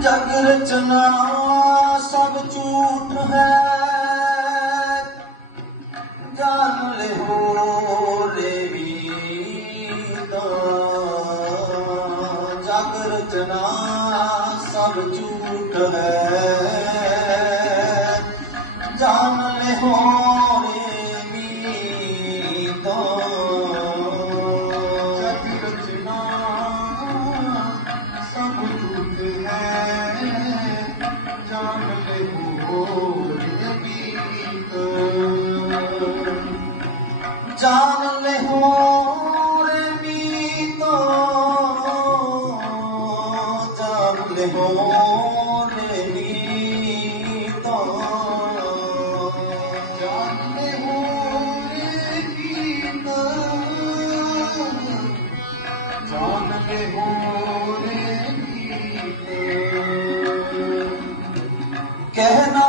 ਜਗ ਰਚਨਾ, ਸਭ ਝੂਠ ਹੈ। ਜਾਨ ਲੈ ਹੋ ਲੈ ਵੀਤਾ ਜਗ ਰਚਨਾ, ਸਭ ਝੂਠ ਹੈ। ਜਾਨ ਲੈ ਹੋ ਲੈ জানলে হোরে মিত জানলে হোরে মিত জানলে হোরে মিত জানলে হোরে মিত। কেহনা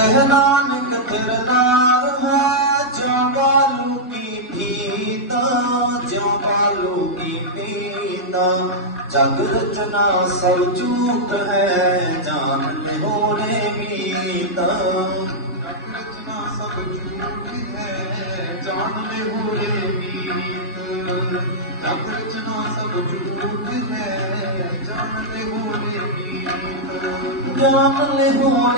कहना नखरना है जो की भीता जो की भीता जग रचना सब झूठ है जान हो रे मीता जग रचना सब झूठ है जान हो रे मीत जग रचना सब झूठ है जान हो रे मीत जान हो